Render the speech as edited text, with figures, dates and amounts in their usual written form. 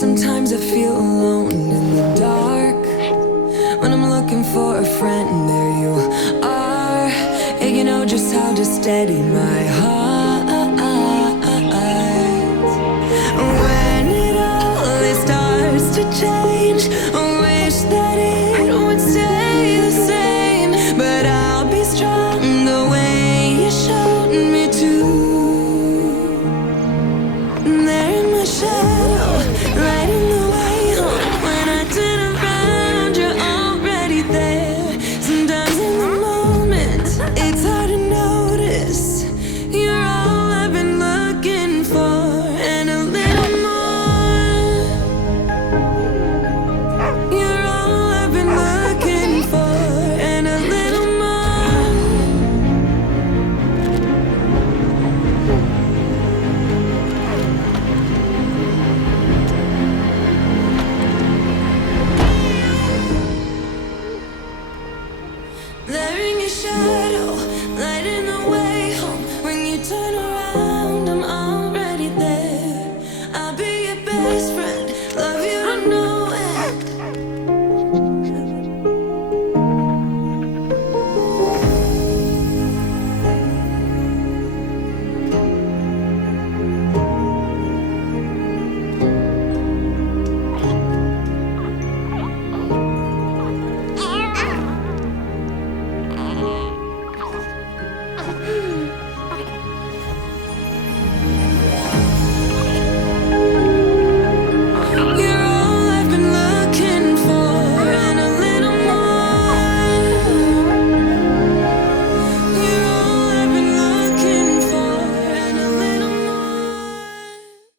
Sometimes I feel alone in the dark when I'm looking for a friend. There you are. Yeah, you know just how to steady my heart.